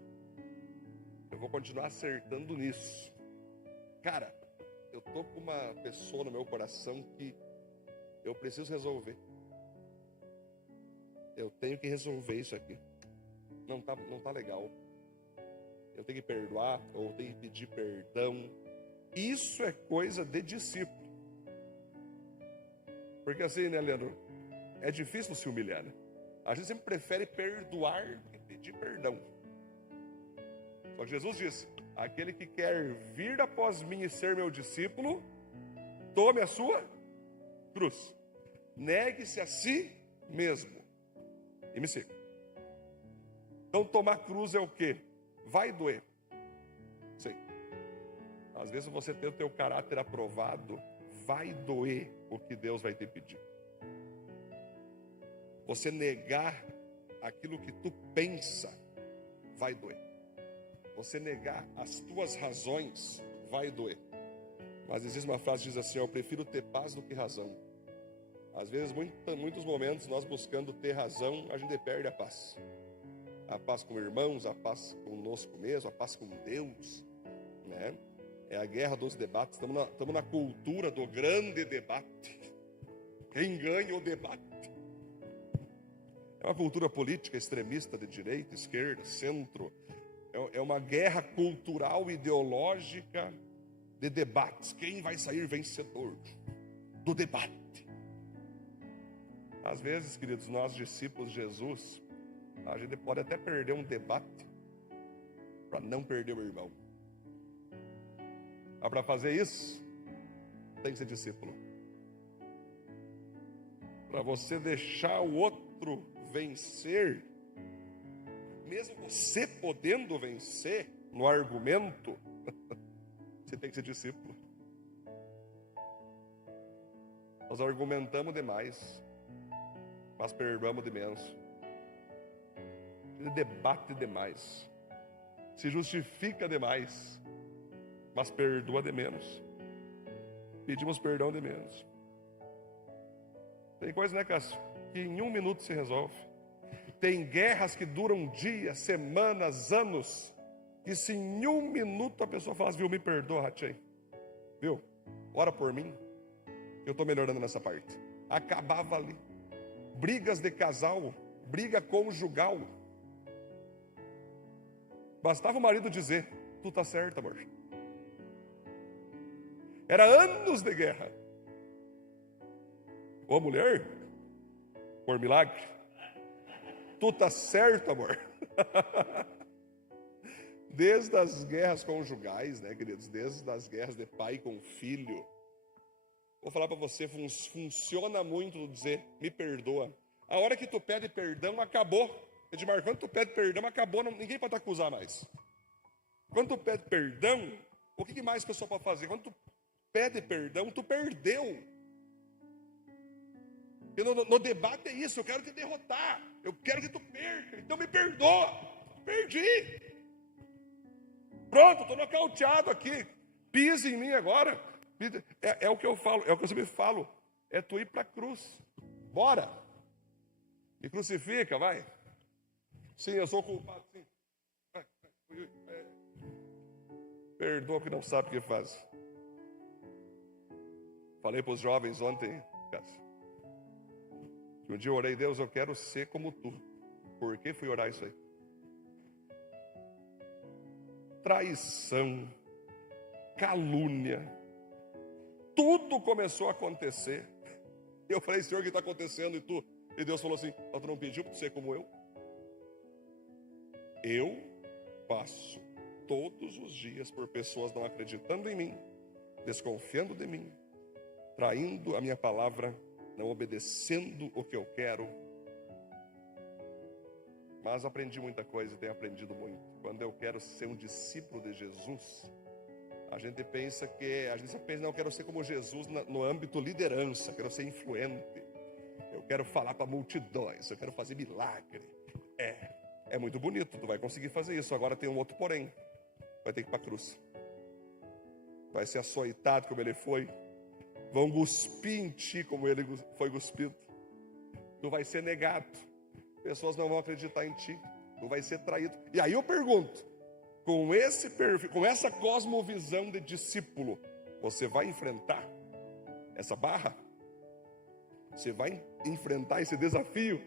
Eu vou continuar acertando nisso. Cara, eu tô com uma pessoa no meu coração que eu preciso resolver. Eu tenho que resolver isso aqui. Não tá legal. Eu tenho que perdoar, ou tenho que pedir perdão. Isso é coisa de discípulo. Porque assim, né, Leandro? É difícil se humilhar, né? A gente sempre prefere perdoar do que pedir perdão. Só que Jesus disse, aquele que quer vir após mim e ser meu discípulo, tome a sua cruz. Negue-se a si mesmo e me siga. Então tomar cruz é o quê? Vai doer. Sim. Às vezes você tem o teu caráter aprovado, vai doer o que Deus vai te pedir. Você negar aquilo que tu pensa, vai doer. Você negar as tuas razões, vai doer. Mas existe uma frase que diz assim, eu prefiro ter paz do que razão. Às vezes, muitos momentos, nós buscando ter razão, a gente perde a paz. A paz com irmãos, a paz conosco mesmo, a paz com Deus, né? É a guerra dos debates. Estamos na cultura do grande debate. Quem ganha o debate? É uma cultura política extremista de direita, esquerda, centro. É uma guerra cultural, ideológica de debates. Quem vai sair vencedor do debate? Às vezes, queridos, nós discípulos de Jesus, a gente pode até perder um debate para não perder o irmão. Mas para fazer isso, tem que ser discípulo. Para você deixar o outro vencer, mesmo você podendo vencer no argumento, você tem que ser discípulo. Nós argumentamos demais, mas perdoamos de menos. Ele debate demais, se justifica demais, mas perdoa de menos. Pedimos perdão de menos. Tem coisa, né, Cássio, que em 1 minuto se resolve. Tem guerras que duram dias, semanas, anos, que se em 1 minuto a pessoa fala, viu, me perdoa, Ratchei, viu, ora por mim, eu estou melhorando nessa parte. Acabava ali. Brigas de casal, briga conjugal. Bastava o marido dizer, tu tá certo, amor. Era anos de guerra. Ô mulher, por milagre, tu tá certo, amor. Desde as guerras conjugais, né, queridos? Desde as guerras de pai com filho. Vou falar para você, funciona muito dizer, me perdoa. A hora que tu pede perdão, acabou. Edmar, quando tu pede perdão, acabou, ninguém pode te acusar mais. Quando tu pede perdão, o que mais a pessoa pode fazer? Quando tu pede perdão, tu perdeu. E no debate é isso, eu quero te derrotar, eu quero que tu perca, então me perdoa. Perdi. Pronto, estou nocauteado aqui. Pise em mim agora. É o que eu falo, é o que eu sempre falo. É tu ir para a cruz. Bora. Me crucifica, vai. Sim, eu sou culpado, sim. Perdoa que não sabe o que faz. Falei para os jovens ontem, Cássio, que um dia eu orei, Deus, eu quero ser como tu. Por que fui orar isso aí? Traição, calúnia, tudo começou a acontecer. Eu falei, Senhor, o que está acontecendo? E tu? E Deus falou assim, tu não pediu para ser como eu? Eu passo todos os dias por pessoas não acreditando em mim, desconfiando de mim, traindo a minha palavra, não obedecendo o que eu quero. Mas aprendi muita coisa e tenho aprendido muito. Quando eu quero ser um discípulo de Jesus, a gente pensa, não, eu quero ser como Jesus no âmbito liderança, quero ser influente, eu quero falar para multidões, eu quero fazer milagre. É muito bonito, tu vai conseguir fazer isso. Agora tem um outro porém, vai ter que ir para a cruz, vai ser açoitado como ele foi, vão cuspir em ti como ele foi cuspido, tu vai ser negado, pessoas não vão acreditar em ti, tu vai ser traído. E aí eu pergunto, com esse perfil, com essa cosmovisão de discípulo, você vai enfrentar essa barra? Você vai enfrentar esse desafio?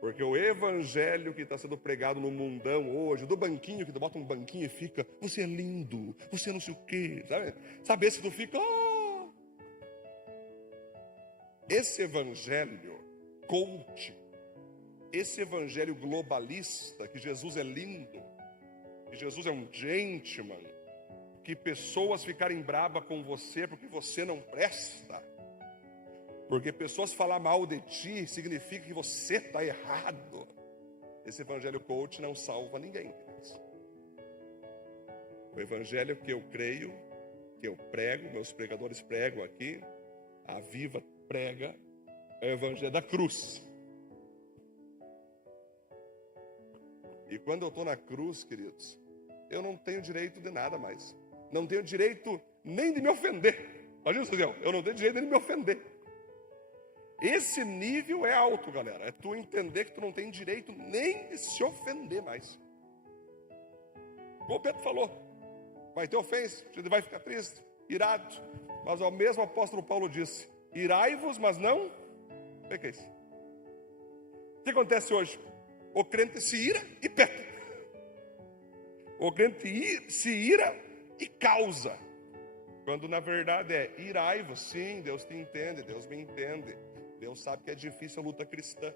Porque o evangelho que está sendo pregado no mundão hoje, do banquinho, que tu bota um banquinho e fica, você é lindo, você não sei o quê, sabe? Sabe esse que tu fica, oh! Esse evangelho coach, esse evangelho globalista, que Jesus é lindo, que Jesus é um gentleman, que pessoas ficarem bravas com você porque você não presta, porque pessoas falar mal de ti significa que você está errado. Esse evangelho coach não salva ninguém. O evangelho que eu creio, que eu prego, meus pregadores pregam aqui, a Viva prega, é o evangelho da cruz. E quando eu estou na cruz, queridos, eu não tenho direito de nada mais. Não tenho direito nem de me ofender. Imagina, Suziel, eu não tenho direito nem de me ofender. Esse nível é alto, galera. É tu entender que tu não tem direito nem de se ofender mais. Como o Pedro falou, vai ter ofensa, a gente vai ficar triste, irado. Mas o mesmo apóstolo Paulo disse, irai-vos, mas não pequeis. O que acontece hoje? O crente se ira e peca. O crente se ira e causa. Quando na verdade é irai-vos, sim, Deus te entende, Deus me entende. Deus sabe que é difícil a luta cristã.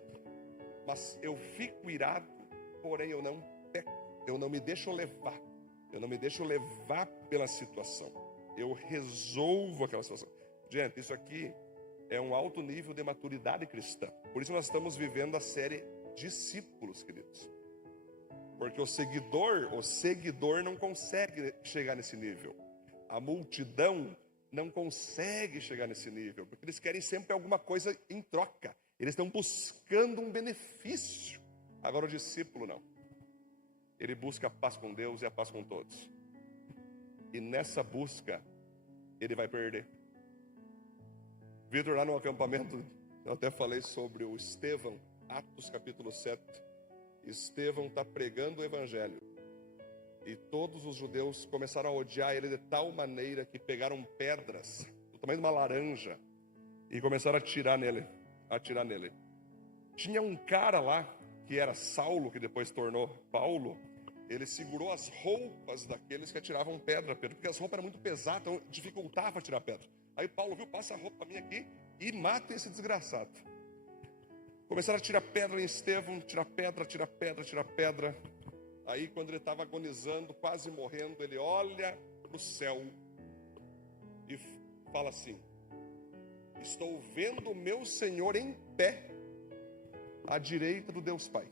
Mas eu fico irado, porém eu não peco. Eu não me deixo levar. Eu não me deixo levar pela situação. Eu resolvo aquela situação. Gente, isso aqui é um alto nível de maturidade cristã. Por isso nós estamos vivendo a série Discípulos, queridos. Porque o seguidor não consegue chegar nesse nível. A multidão não consegue chegar nesse nível, porque eles querem sempre alguma coisa em troca. Eles estão buscando um benefício. Agora o discípulo não. Ele busca a paz com Deus e a paz com todos. E nessa busca, ele vai perder. Vitor, lá no acampamento, eu até falei sobre o Estevão, Atos capítulo 7. Estevão está pregando o evangelho. E todos os judeus começaram a odiar ele de tal maneira que pegaram pedras do tamanho de uma laranja e começaram a atirar nele. Tinha um cara lá, que era Saulo, que depois tornou Paulo. Ele segurou as roupas daqueles que atiravam pedra, Pedro, porque as roupas eram muito pesadas, então dificultava tirar pedra. Aí Paulo viu, passa a roupa para mim aqui e mata esse desgraçado. Começaram a tirar pedra em Estevão, tirar pedra. Aí quando ele estava agonizando, quase morrendo, ele olha para o céu e fala assim, estou vendo o meu Senhor em pé, à direita do Deus Pai.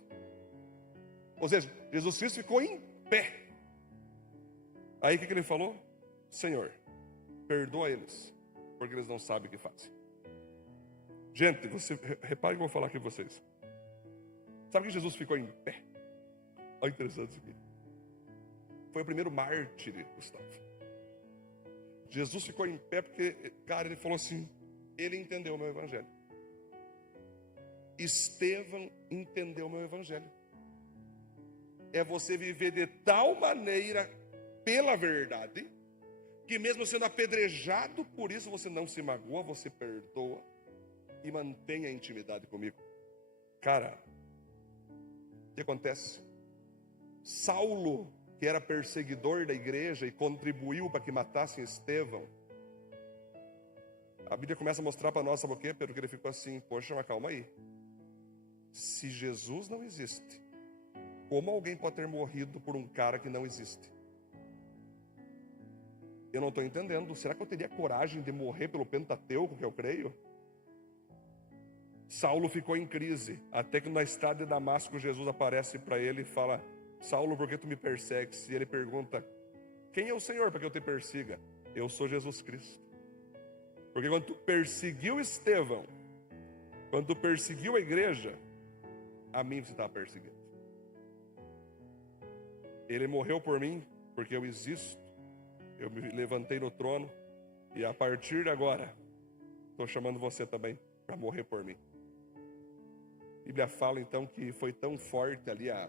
Ou seja, Jesus Cristo ficou em pé. Aí o que ele falou? Senhor, perdoa eles, porque eles não sabem o que fazem. Gente, repare que eu vou falar aqui com vocês. Sabe que Jesus ficou em pé? Olha, interessante isso aqui. Foi o primeiro mártir, Gustavo. Jesus ficou em pé porque, cara, ele falou assim, ele entendeu o meu evangelho. Estevão entendeu o meu evangelho. É você viver de tal maneira pela verdade, que mesmo sendo apedrejado por isso, você não se magoa, você perdoa e mantém a intimidade comigo. Cara, o que acontece? Saulo, que era perseguidor da igreja e contribuiu para que matassem Estevão, a Bíblia começa a mostrar para nós, sabe o quê? Pedro, que ele ficou assim, poxa, mas calma aí. Se Jesus não existe, como alguém pode ter morrido por um cara que não existe? Eu não estou entendendo. Será que eu teria coragem de morrer pelo Pentateuco, que eu creio? Saulo ficou em crise, até que na estrada de Damasco, Jesus aparece para ele e fala: Saulo, por que tu me persegues? E ele pergunta: quem é o Senhor para que eu te persiga? Eu sou Jesus Cristo. Porque quando tu perseguiu Estevão, quando tu perseguiu a igreja, a mim você estava perseguindo. Ele morreu por mim, porque eu existo. Eu me levantei no trono e a partir de agora estou chamando você também para morrer por mim. A Bíblia fala então que foi tão forte ali a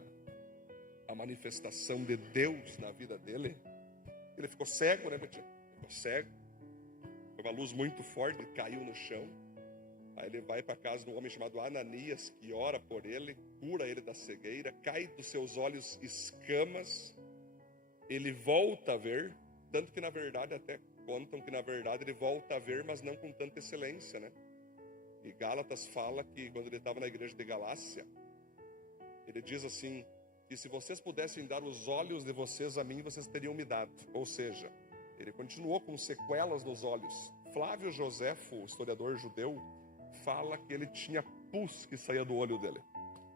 manifestação de Deus na vida dele. Ele ficou cego, né, Betinho? Ficou cego. Foi uma luz muito forte, ele caiu no chão. Aí ele vai para a casa de um homem chamado Ananias, que ora por ele, cura ele da cegueira, cai dos seus olhos escamas. Ele volta a ver. Tanto que na verdade, até contam que na verdade ele volta a ver, mas não com tanta excelência, né? E Gálatas fala que quando ele estava na igreja de Galácia, ele diz assim, que se vocês pudessem dar os olhos de vocês a mim, vocês teriam me dado. Ou seja, ele continuou com sequelas nos olhos. Flávio Joséfo, historiador judeu, fala que ele tinha pus que saía do olho dele.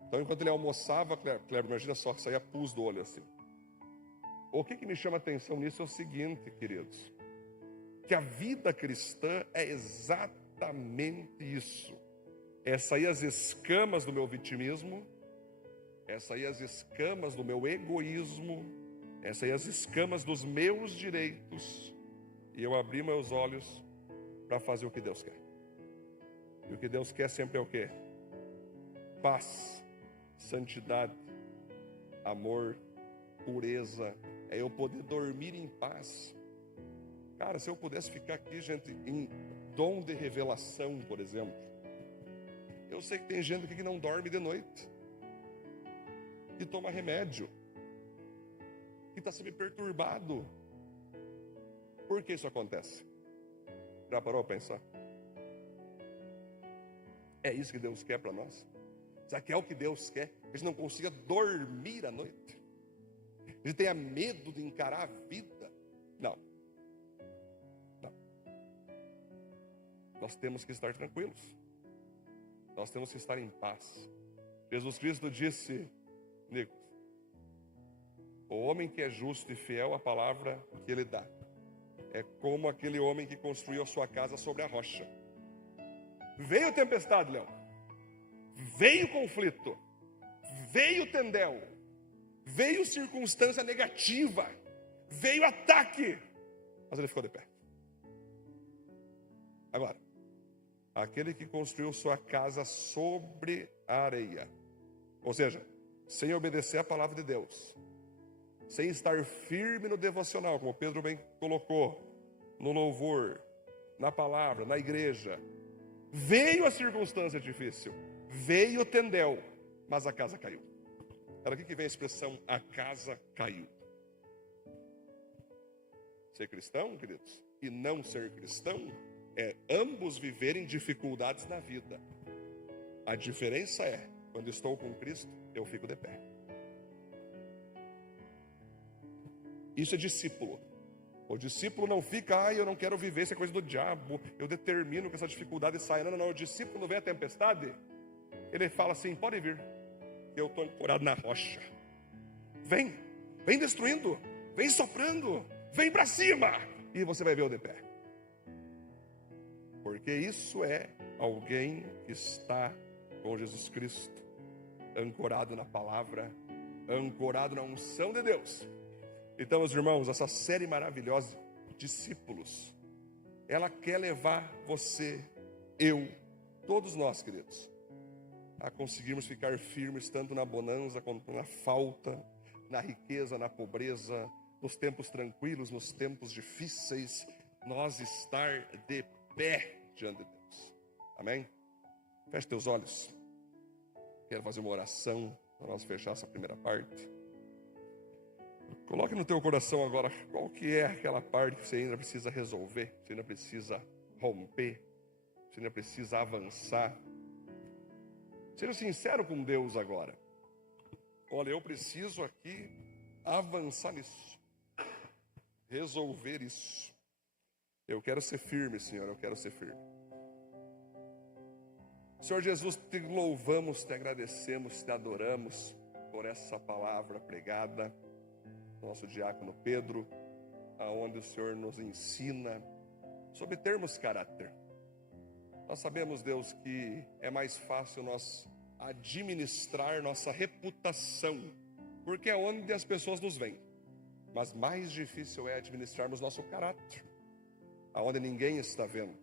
Então enquanto ele almoçava, Cleber, imagina só, saía pus do olho assim. O que me chama a atenção nisso é o seguinte, queridos, que a vida cristã é exatamente isso. É sair as escamas do meu vitimismo, é sair as escamas do meu egoísmo, é sair as escamas dos meus direitos, e eu abrir meus olhos para fazer o que Deus quer. E o que Deus quer sempre é o quê? Paz, santidade, amor, pureza. É eu poder dormir em paz. Cara, se eu pudesse ficar aqui, gente, em dom de revelação, por exemplo. Eu sei que tem gente aqui que não dorme de noite, que toma remédio, que está sempre perturbado. Por que isso acontece? Já parou a pensar? É isso que Deus quer para nós? Será que é o que Deus quer? Que a gente não consiga dormir à noite? A gente tenha medo de encarar a vida? Não. Não. Nós temos que estar tranquilos. Nós temos que estar em paz. Jesus Cristo disse, Nico, o homem que é justo e fiel à palavra que ele dá é como aquele homem que construiu a sua casa sobre a rocha. Veio tempestade, Leão. Veio conflito. Veio tendel. Veio circunstância negativa. Veio ataque. Mas ele ficou de pé. Agora, aquele que construiu sua casa sobre a areia, ou seja, sem obedecer a palavra de Deus, sem estar firme no devocional, como Pedro bem colocou, no louvor, na palavra, na igreja, veio a circunstância difícil, veio o tendel, mas a casa caiu. Era aqui que vem a expressão, a casa caiu. Ser cristão, queridos, e não ser cristão, é ambos viverem dificuldades na vida. A diferença é, quando estou com Cristo, eu fico de pé. Isso é discípulo. O discípulo não fica, eu não quero viver, isso é coisa do diabo, eu determino que essa dificuldade saia. Não, o discípulo vê a tempestade, ele fala assim, pode vir, eu estou ancorado na rocha. Vem destruindo, vem soprando, vem para cima, e você vai ver o de pé. Porque isso é alguém que está com Jesus Cristo, ancorado na palavra, ancorado na unção de Deus. Então, meus irmãos, essa série maravilhosa, Discípulos, ela quer levar você eu, todos nós, queridos, a conseguirmos ficar firmes tanto na bonança quanto na falta, na riqueza, na pobreza, nos tempos tranquilos, nos tempos difíceis, nós estar de pé diante de Deus. Amém? Feche teus olhos. Quero fazer uma oração para nós fechar essa primeira parte. Coloque no teu coração agora qual que é aquela parte que você ainda precisa resolver, você ainda precisa romper, você ainda precisa avançar. Seja sincero com Deus agora. Olha, eu preciso aqui avançar nisso, resolver isso. Eu quero ser firme, Senhor, eu quero ser firme. Senhor Jesus, te louvamos, te agradecemos, te adoramos por essa palavra pregada. Nosso diácono Pedro, aonde o Senhor nos ensina sobre termos caráter. Nós sabemos, Deus, que é mais fácil nós administrar nossa reputação, porque é onde as pessoas nos veem. Mas mais difícil é administrarmos nosso caráter, aonde ninguém está vendo.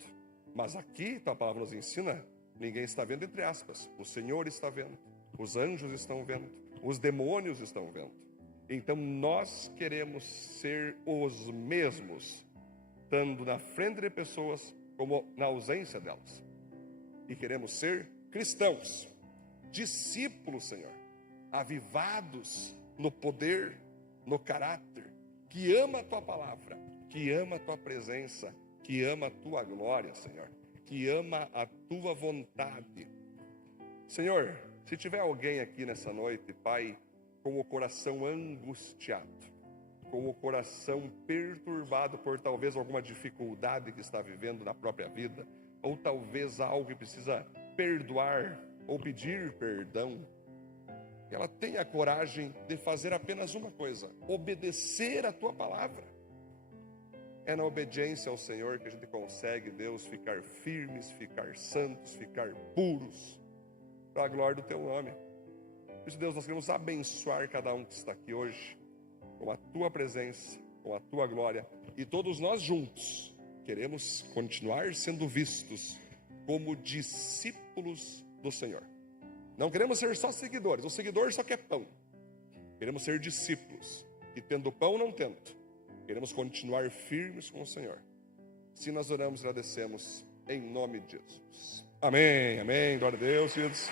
Mas aqui, tua palavra nos ensina, ninguém está vendo, entre aspas. O Senhor está vendo, os anjos estão vendo, os demônios estão vendo. Então nós queremos ser os mesmos, estando na frente de pessoas como na ausência delas. E queremos ser cristãos, discípulos, Senhor, avivados no poder, no caráter, que ama a tua palavra, que ama a tua presença, que ama a tua glória, Senhor, que ama a tua vontade. Senhor, se tiver alguém aqui nessa noite, Pai, com o coração angustiado, com o coração perturbado por talvez alguma dificuldade que está vivendo na própria vida, ou talvez algo que precisa perdoar ou pedir perdão, que ela tenha a coragem de fazer apenas uma coisa: obedecer a tua palavra. É na obediência ao Senhor que a gente consegue, Deus, ficar firmes, ficar santos, ficar puros, para a glória do teu nome. Por isso, Deus, nós queremos abençoar cada um que está aqui hoje, com a tua presença, com a tua glória, e todos nós juntos queremos continuar sendo vistos como discípulos do Senhor. Não queremos ser só seguidores, o seguidor só quer pão. Queremos ser discípulos, e tendo pão não tendo, queremos continuar firmes com o Senhor. Se nós oramos e agradecemos em nome de Jesus. Amém, amém, glória a Deus, queridos.